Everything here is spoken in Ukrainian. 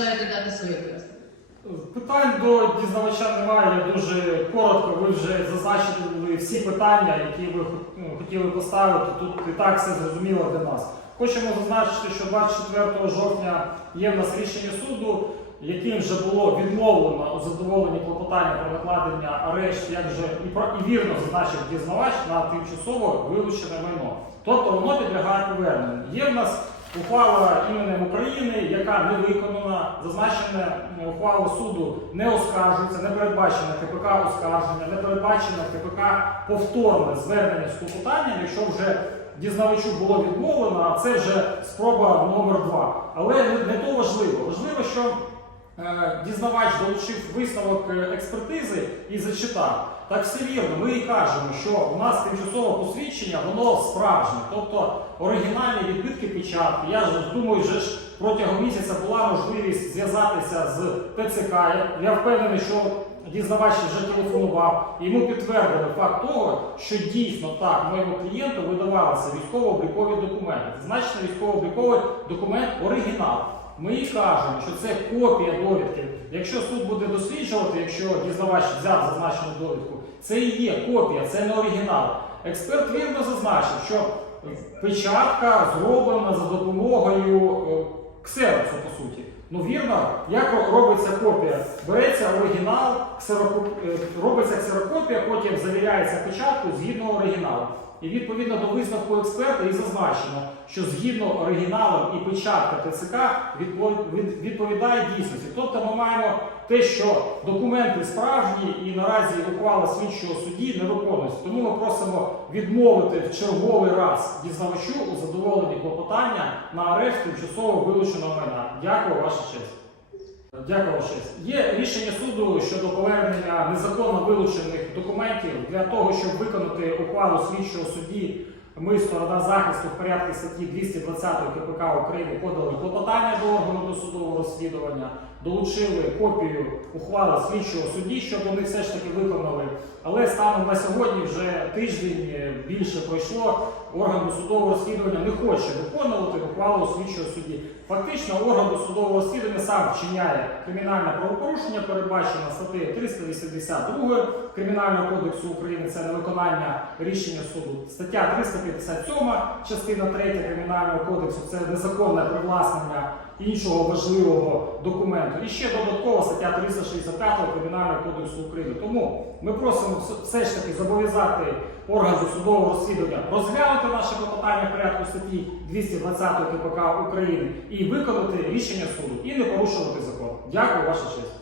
бажаєте дати своє пояснення? Питань до дізнавача немає. Я дуже коротко. Ви вже зазначили всі питання, які ви ну, хотіли поставити. Тут і так все зрозуміло для нас. Хочемо зазначити, що 24 жовтня є в нас рішення суду, яким вже було відмовлено у задоволенні клопотання про накладення арешт, як вже і, про- і вірно зазначив дізнавач на тимчасово вилучене майно. Тобто воно підлягає поверненню. Є в нас ухвала іменем України, яка не виконана, зазначена ухвала суду не оскаржується, не передбачено КПК оскарження, не передбачено КПК повторне звернення з клопотанням, якщо вже дізнавачу було відмовлено, а це вже спроба номер два. Але не, то важливо. Важливо, що е, дізнавач долучив висновок е, експертизи і зачитав. Так все вірно, ми і кажемо, що у нас тимчасове посвідчення, воно справжнє, тобто оригінальні відбитки печатки. Я думаю, вже ж протягом місяця була можливість зв'язатися з ТЦК. Я- впевнений, що дізнавач вже телефонував, йому підтвердили факт того, що дійсно так моєму клієнту видавалися військово-облікові документи. Зазначений військово-обліковий документ оригінал. Ми і кажемо, що це копія довідки. Якщо суд буде досліджувати, якщо дізнавач взяв зазначену довідку, це і є копія, це не оригінал. Експерт вірно зазначив, що печатка зроблена за допомогою е, ксероксу, по суті. Ну вірно, як робиться копія? Береться оригінал, ксерокоп- е, робиться ксерокопія, потім завіряється печаткою згідно оригіналу. І відповідно до висновку експерта і зазначено, що згідно оригіналом і печатка ТЦК відповідає дійсності. Тобто ми маємо те, що документи справжні і наразі ухвала слідчого судді не виконується. Тому ми просимо відмовити в черговий раз дізнавачу у задоволенні клопотання на арешт тимчасово вилученого майна. Дякую, ваша честь. Дякую, ваша. Є рішення суду щодо повернення незаконно вилучених документів для того, щоб виконати ухвалу слідчого судді. Ми, сторона захисту, в порядку статті 220 КПК України подали клопотання до органу досудового розслідування, долучили копію ухвали слідчого судді, щоб вони все ж таки виконали. Але станом на сьогодні вже тиждень е, більше пройшло. Орган досудового розслідування не хоче виконувати ухвалу слідчого судді. Фактично, орган досудового розслідування сам вчиняє кримінальне правопорушення, передбачено статтею 382 Кримінального кодексу України. Це невиконання рішення суду. Стаття 357, частина 3 Кримінального кодексу це незаконне привласнення іншого важливого документу. І ще додаткова стаття 365 Кримінального кодексу України. Тому ми просимо все ж таки зобов'язати орган досудового розслідування розглянути наше клопотання в порядку статті 220 КПК України і виконати рішення суду і не порушувати закон. Дякую, ваша честь.